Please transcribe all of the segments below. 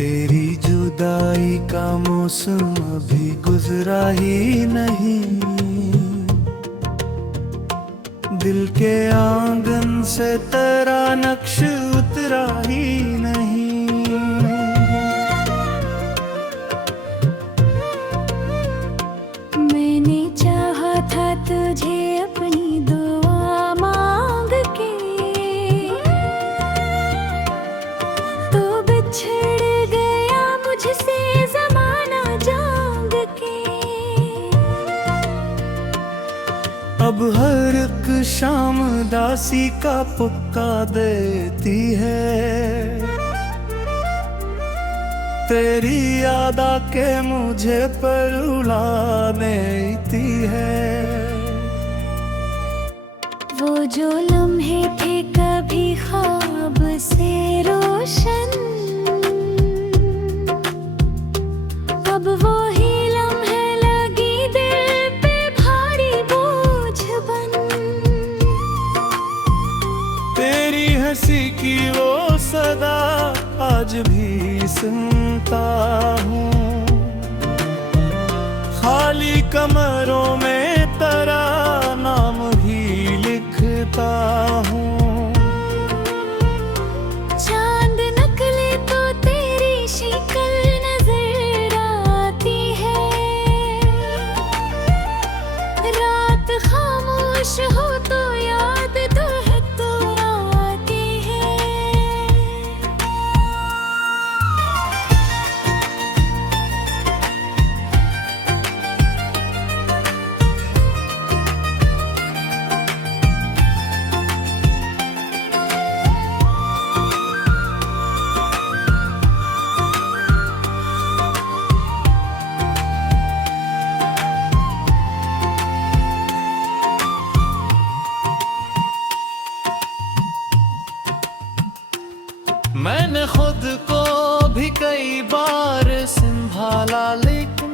तेरी जुदाई का मौसम अभी गुजरा ही नहीं, दिल के आंगन से तेरा नक्श उतरा ही नहीं। मैंने चाहा था तुझे अपनी दुआ मांग के, तो बिछड़ गया मुझसे ज़माना जाग के। अब हर एक शाम दासी का पुक्का देती है, तेरी याद आके मुझे पर रुलाती है। वो जो लम्हे थे कभी ख्वाब से रोशन, अब वो ही लम्हे लगी दिल पे भारी बोझ बन। तेरी हंसी की वो सदा आज भी सुनता हूँ, खाली कमरों में तेरा नाम भी लिखता हूँ। चांद नकले तो तेरी शक्ल नजर आती है, रात खामोश हो तो याद तो है तो आती है। मैंने खुद को भी कई बार संभाला, लेकिन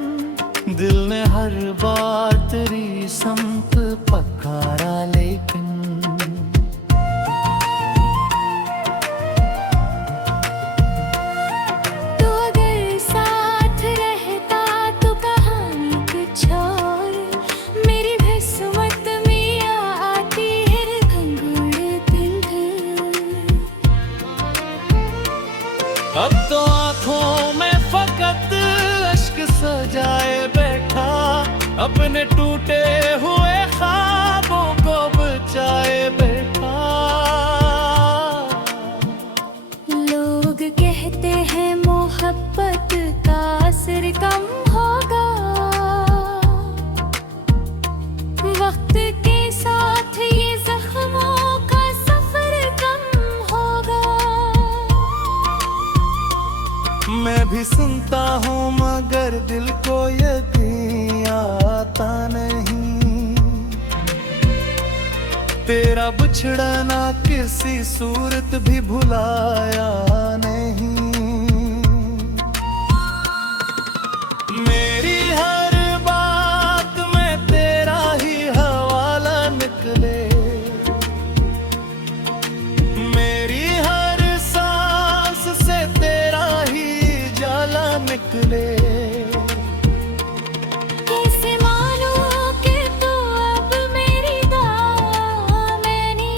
दिल ने हर बार तेरी संत पकारा। लेकिन तो अगर साथ रहता तो कहानी कुछ और, मेरी किस्मत में आती है भंगुर तिंध। अब तो आंखों में फकत अश्क सजाए बैठा, अपने टूटे हुए ख्वाबों को बचाए बैठा। लोग कहते हैं मोहब्बत का असर कम होगा, वक्त के साथ ये जख्मों का सफर कम होगा। मैं भी सुनता हूँ मगर दिल को यकीन आता नहीं, तेरा बिछड़ना किसी सूरत भी भुलाया नहीं। मेरी हर बात में तेरा ही हवाला निकले, मेरी हर सांस से तेरा ही जाला निकले। कैसे मानूं कि तू अब मेरी दामनी,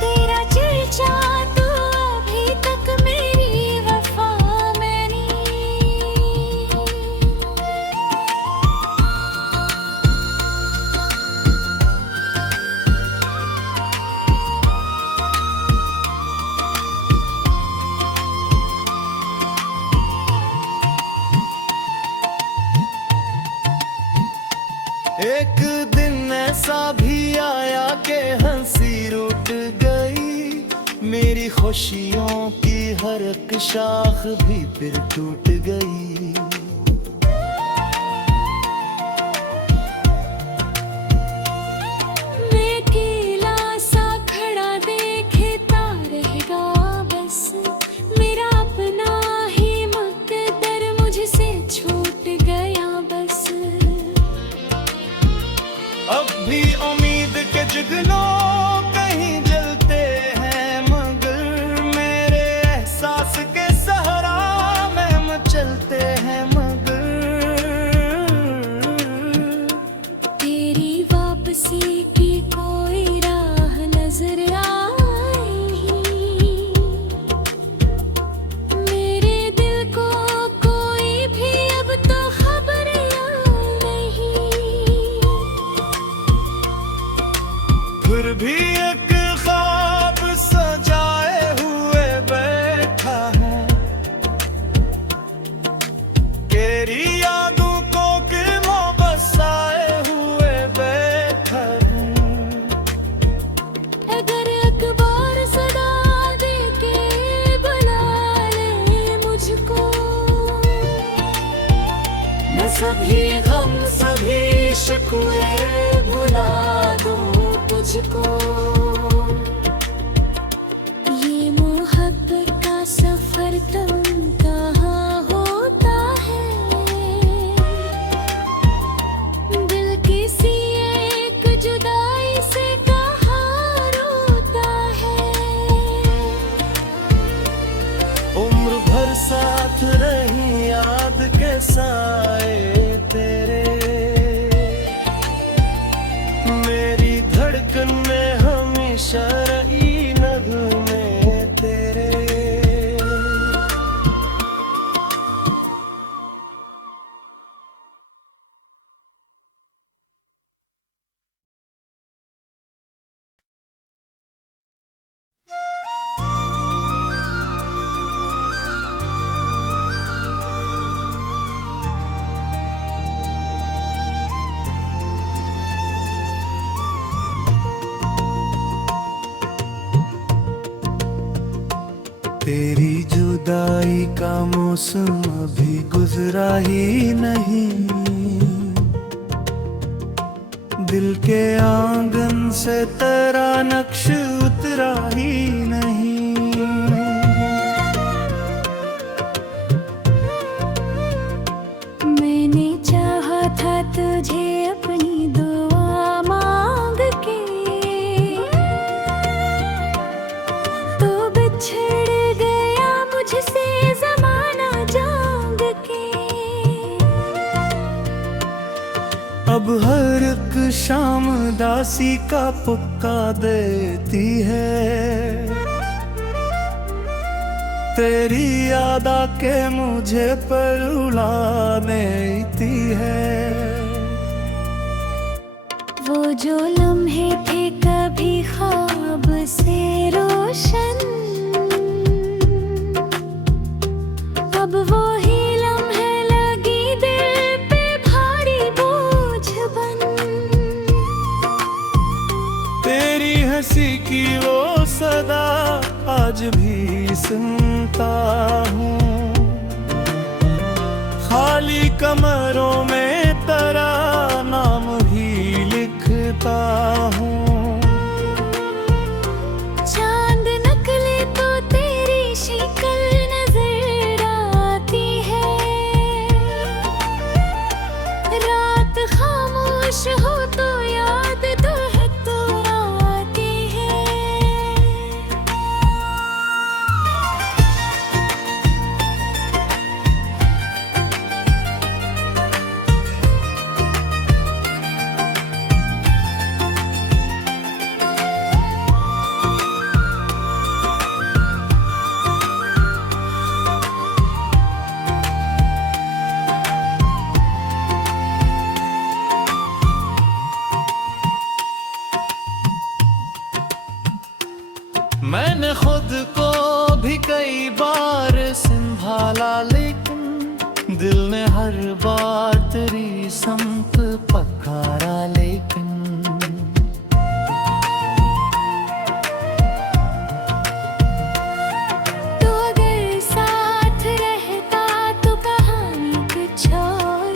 तेरा चर्चा तू अभी तक मेरी वफा में नहीं। एक दिन ऐसा भी आया कि हंसी रूठ गई, मेरी खुशियों की हर एक शाख भी फिर टूट गई। मैं अकेला सा खड़ा देखता रहेगा बस, मेरा अपना ही मुकद्दर मुझसे छूट गया बस। अब भी उम्मीद के जुगनों कहीं जलते हैं, मगर मेरे भी एक ख्वाब सजाए हुए बैठा हूँ, तेरी यादों को किलों बसाए हुए बैठा हूँ। अगर अखबार सदा दे के बुला ले मुझको, मैं सभी गम सभी शिकवे भुला दूँ तुझको। ये मोहब्बत का सफर तुम कहाँ होता है, दिल किसी एक जुदाई से कहाँ रोता है। उम्र भर साथ रही याद के साए तेरे, मेरी धड़कन में हमेशा रही नगमे तेरे। तेरी जुदाई का मौसम अभी गुजरा ही नहीं, दिल के आंगन से तेरा नक्श उतरा ही नहीं। मैंने चाहा था तुझे अपनी दुआ मांग के, तो बिछड़ गया मुझसे ज़माना जाग के। अब हर एक शाम दासी का पुक्का देती है, तेरी याद आके मुझे पर रुला देती है। वो जो लम्हे थे कभी ख्वाब से रोशन, अब वो ही लम्हे लगी दिल पे भारी बोझ बन। तेरी हंसी की वो सदा आज भी सुनता हूँ, खाली कमरों में तेरा नाम भी लिखता हूँ। चांद नकले तो तेरी शक्ल नजर आती है, रात खामोश हो तो याद तो है तो आती है। मैंने खुद को भी कई बार संभाला, लेकिन दिल ने हर बार तेरी संत पकारा। लेकिन तो अगर साथ रहता तो कहानी कुछ और,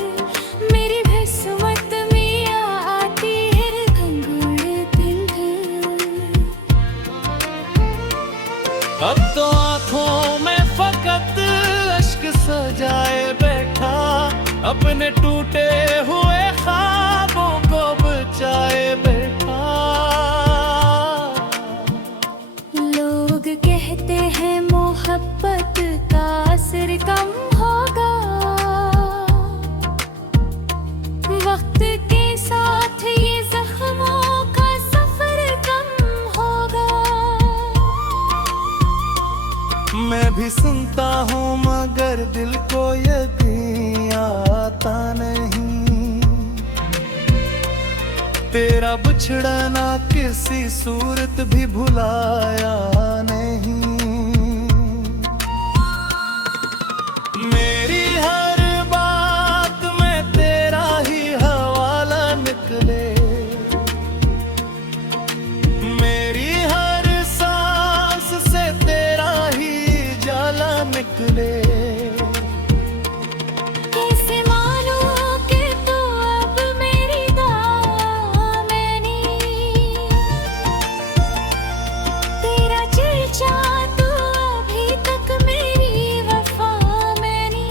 मेरी किस्मत में आती है घंघोर पिंड। अब तो आँखों में फकत अश्क सजाए बैठा, अपने टूटे हुए ख्वाबों को बचाए बैठा। लोग कहते हैं मोहब्बत का असर कम होगा, वक्त के साथ ये जख्मों का सफर कम होगा। मैं भी सुनता हूँ मगर दिल को यकीन आता नहीं, तेरा बिछड़ना किसी सूरत भी भुलाया नहीं। मेरी हर बात में तेरा ही हवाला निकले, मेरी हर सांस से तेरा ही जाला निकले। कैसे मानूं कि तू अब मेरी दामनी, तेरा चर्चा तू अभी तक मेरी वफा में नहीं।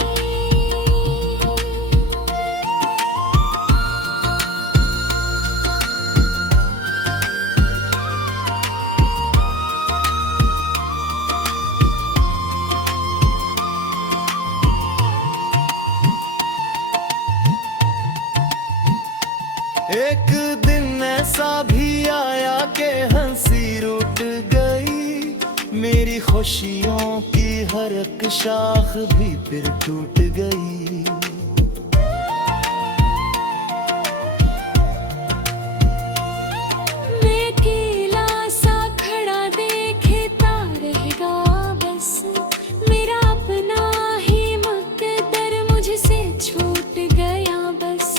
एक दिन ऐसा भी आया कि हंसी रूठ गई, मेरी खुशियों की हर एक शाख भी फिर टूट गई। मैं अकेला सा खड़ा देखता रहेगा बस, मेरा अपना ही मुकद्दर मुझसे छूट गया बस।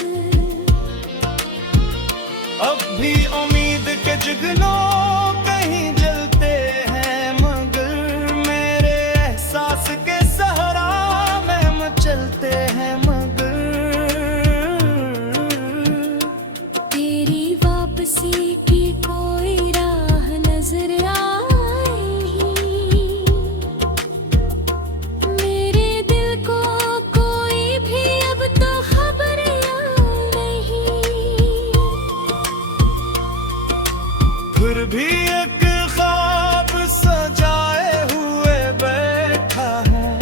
अब भी उम्मीद के जुगनों कहीं जलते हैं, मगर मेरे एहसास के सहारा में मचलते हैं मगर। तेरी वापसी की कोई राह नजर आई, मेरे दिल को कोई भी अब तो खबर नहीं। फिर भी एक ख्वाब सजाए हुए बैठा हूँ,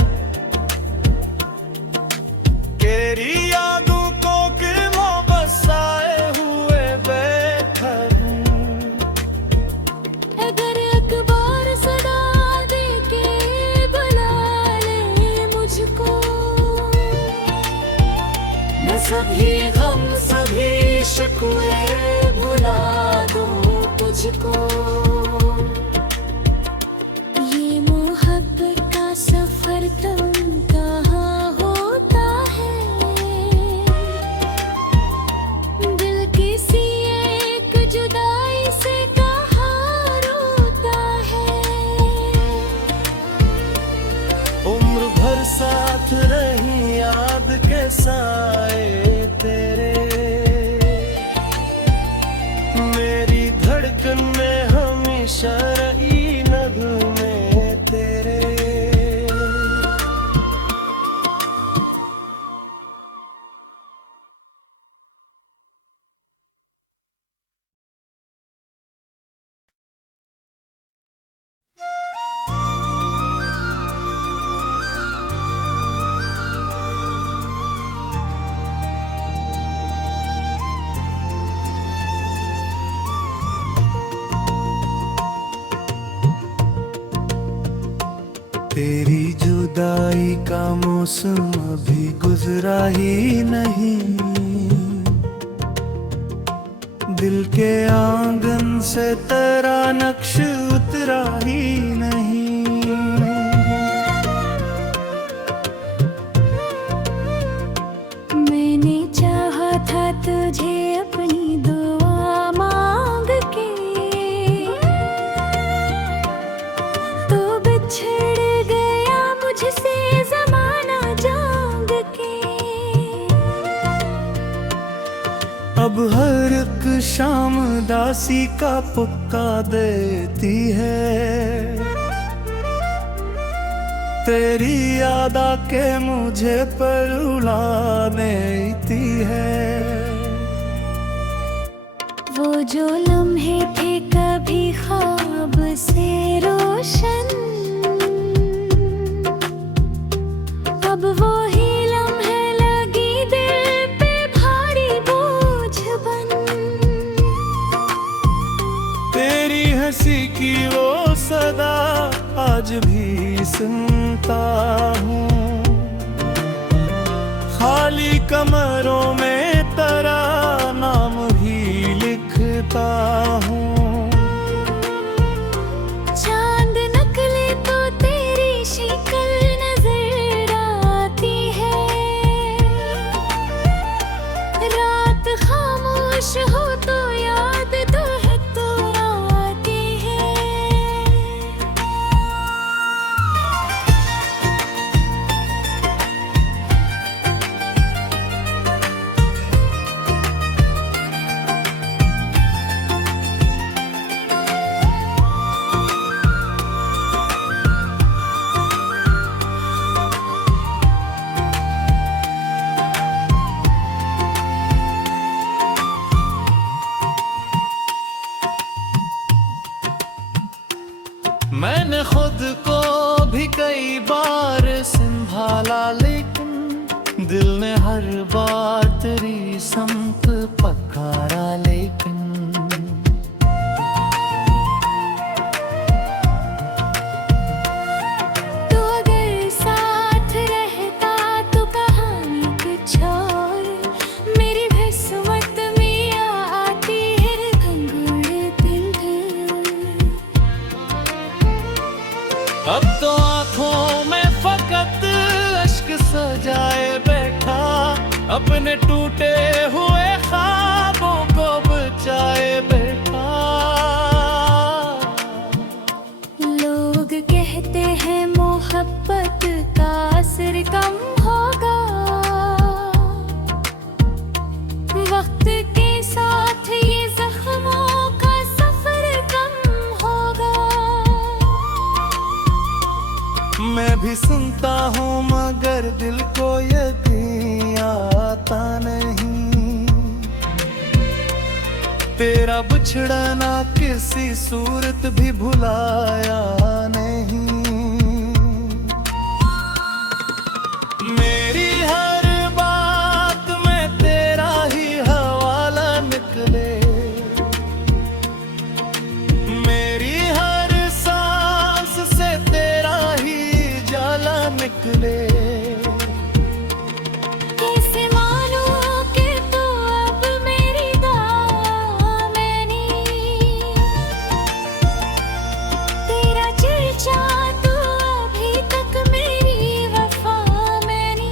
तेरी यादों को किरणों बसाए हुए बैठा हूँ। अगर अखबार सदा दे के बुला ले मुझको, मैं सभी गम सभी शिकवे भुला दूँ तुझको। ये मोहब्बत का सफर तुम कहाँ होता है, दिल किसी एक जुदाई से कहाँ रोता है। उम्र भर साथ रही याद के साए तेरे, मेरी धड़कन में हमेशा रही नगमे तेरे। तेरी जुदाई का मौसम अभी गुजरा ही नहीं, दिल के आंगन से तेरा नक्श उतरा ही नहीं। मैंने चाहा था तुझे अपनी दुआ मांग के, तो बिछड़ गया मुझसे जमाना जांग के। अब हर एक शाम दासी का पुक्का देती है, तेरी याद आके मुझे पर रुलाती है। वो जो लम्हे थे कभी ख्वाब से रोशन, अब वो ही लम्हे लगी दिल पे भारी बोझ बन। तेरी हंसी की वो सदा आज भी सुनता हूँ, खाली कमरों में तेरा नाम भी लिख सुनता हूँ। चांद नकली तो तेरी शक्ल नजर आती है, रात खामोश हो तो याद तो है तो आती है। मैंने खुद को भी कई बार संभाला, लेकिन दिल ने हर बार तेरी संत पकारा। लेकिन तो अगर साथ रहता तो कहानी कुछ और, मेरी किस्मत में आती है भंगुर दिन। अब तो आंखों में फकत अश्क सजाए बैठा, अपने टूटे हुए ख्वाबों को बचाए बैठा। लोग कहते हैं मोहब्बत का असर कम होगा, वक्त के साथ ये जख्मों का सफर कम होगा। मैं भी सुनता हूँ मगर दिल को यकीन आता नहीं, तेरा बिछड़ना किसी सूरत भी भुलाया नहीं। मेरी हर बात में तेरा ही हवाला निकले, मेरी हर सांस से तेरा ही जाला निकले। कैसे मानूं कि तू अब मेरी दामनी, तेरा चर्चा तू अभी तक मेरी वफा में नहीं।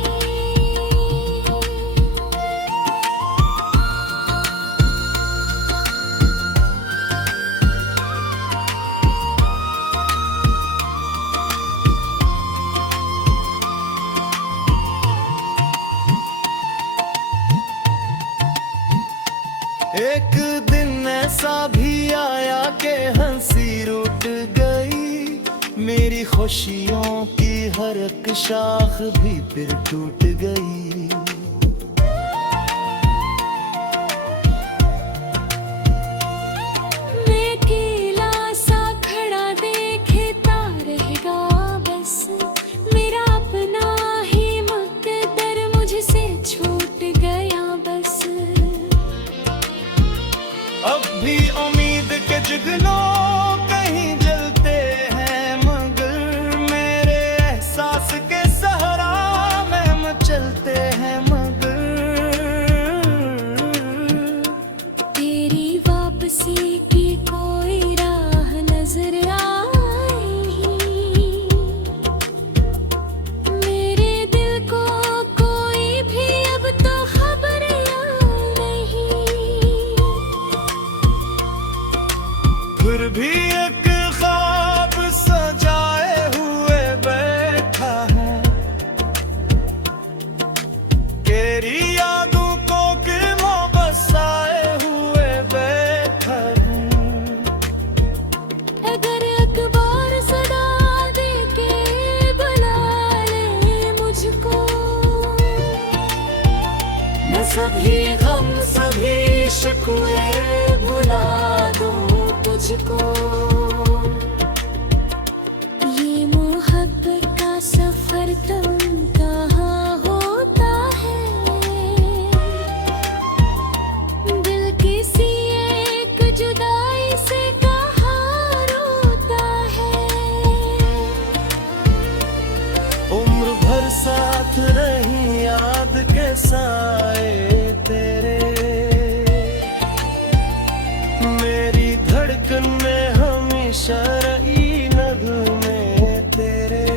एक दिन ऐसा भी आया कि हंसी रूठ गई, मेरी खुशियों की हर एक शाख भी फिर टूट गई। मैं अकेला सा खड़ा देखता रहेगा बस, मेरा अपना ही मुकद्दर मुझसे छूट गया बस। अब भी उम्मीद के जुगनों कहीं जलते हैं, मगर मेरे एहसास के सहारा में मचलते हैं। मगर तेरी वापसी की कोई राह नजर आई नहीं, मेरे दिल को कोई भी अब तो खबर नहीं। फिर भी एक ख्वाब सजाए हुए बैठा हूँ, तेरी यादों को किमों बसाए हुए बैठा हूँ। अगर अखबार सदा दे के बुला ले मुझको, मैं सभी गम सभी शिकवे भुला दूँ तुझको। ये मोहब्बत का सफर तुम कहाँ होता है, दिल किसी एक जुदाई से कहाँ रोता है। उम्र भर साथ रही याद के साए तेरे, शरई नगमे तेरे।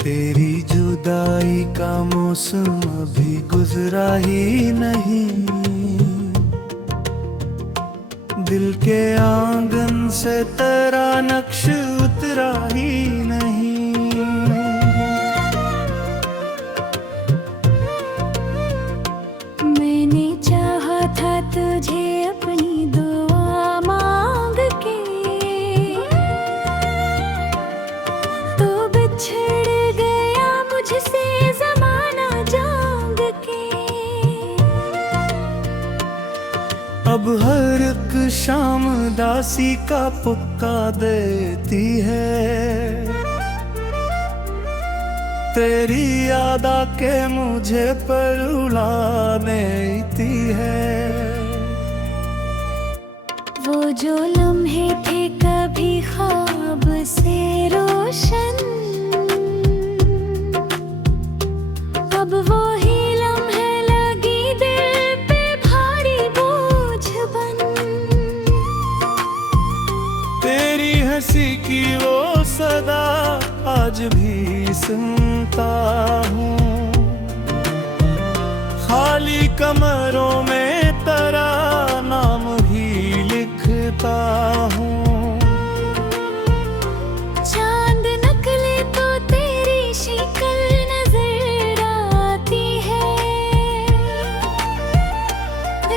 तेरी जुदाई का मौसम अभी गुजरा ही नहीं, दिल के आंगन से तेरा नक्श उतरा ही नहीं। मैंने चाहा था तुझे अपनी दुआ मांग के, तो बिछड़ गया मुझसे ज़माना जान के। अब हर एक शाम दासी का पुक्का देती है, तेरी याद आके मुझे पर रुला देती है। वो जो लम्हे थे कभी ख्वाब से रोशन, अब वो ही लम्हे लगी दिल पे भारी बोझ बन। तेरी हंसी की वो सदा आज भी सुनता हूँ, खाली कमरों में तेरा नाम ही लिखता हूँ। चांद नकले तो तेरी शिकल नजर आती है,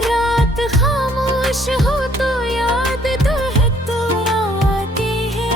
रात खामोश हो तो याद तो है तो आती है।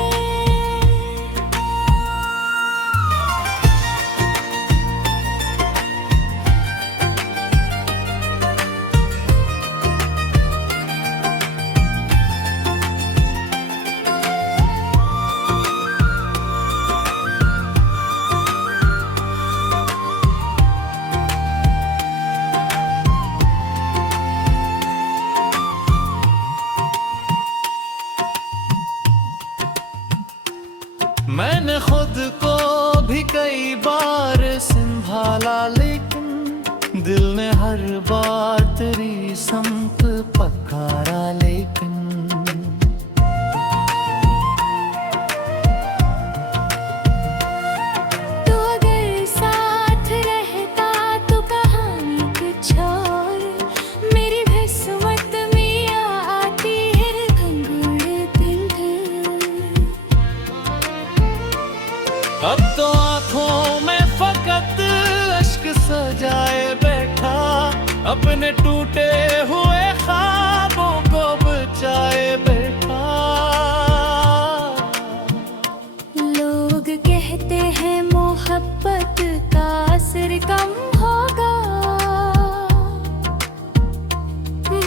मैंने खुद को भी कई बार संभाला, लेकिन दिल ने हर बार तेरी संप पकारा। लेकिन तो अगर साथ रहता तो कहानी कुछ और, मेरी किस्मत में आती है घंघोर पिंड। अब तो आंखों में फकत अश्क सजाए बैठा, अपने टूटे हुए ख्वाबों को बचाए बैठा। लोग कहते हैं मोहब्बत का असर कम होगा,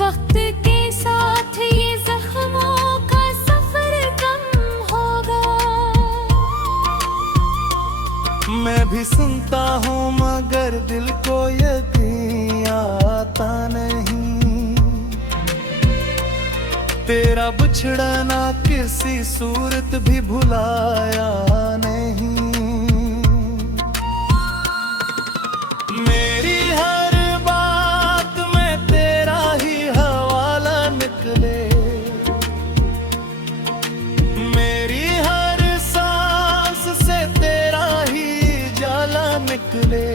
वक्त के साथ ये जख्मों का सफर कम होगा। मैं भी सुनता हूँ मगर दिल को यकीन आता नहीं, तेरा बिछड़ना किसी सूरत भी भुलाया नहीं। मेरी हर बात में तेरा ही हवाला निकले, मेरी हर सांस से तेरा ही जाला निकले।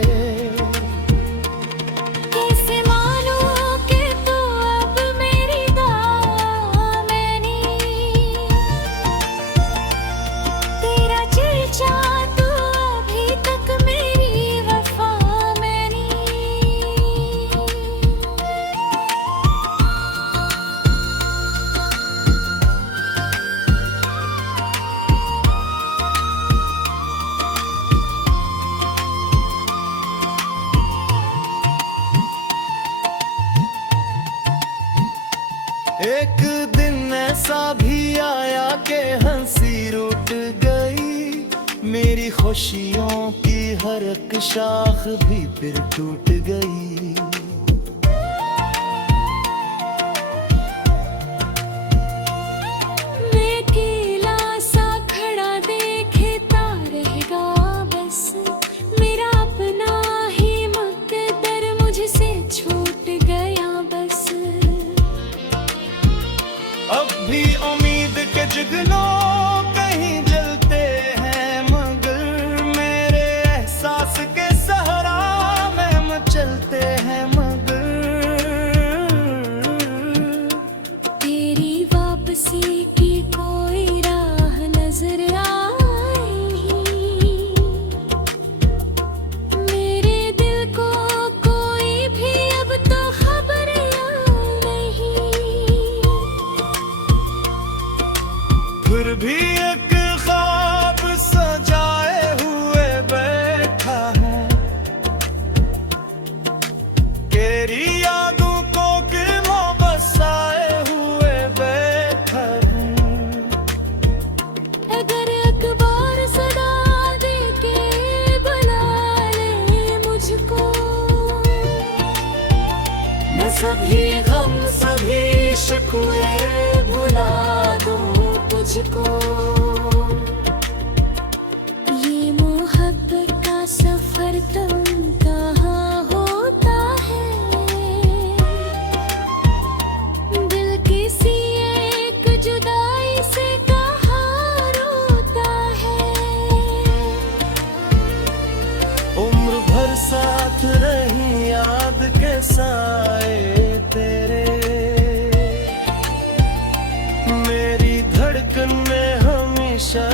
कैसे मानूं कि तू अब मेरी दामनी, तेरा चर्चा मेरी खुशियों की हर एक शाख भी फिर टूट गई। मैं अकेला सा खड़ा देखता रहेगा बस, मेरा अपना ही मुकद्दर मुझसे छूट गया बस। अब भी उम्मीद के जुगनों कहीं जलते हैं, मगर मेरे एहसास के सहारा में मचलते हैं मगर। तेरी वापसी की कोई राह नजर आए नहीं, मेरे दिल को कोई भी अब तो खबर नहीं। फिर भी एक ख्वाब सजाए हुए बैठा हूँ, तेरी यादों को गिरमो बसाए हुए बैठा हूँ। अगर अखबार सदा दे के बुला ले मुझको, मैं सभी गम सभी शिकवे भुला दूँ तुझको। ये मोहब्बत का सफर तुम कहाँ होता है, दिल किसी एक जुदाई से कहाँ रोता है। उम्र भर साथ रही याद के साए तेरे, मेरी धड़कन में हमेशा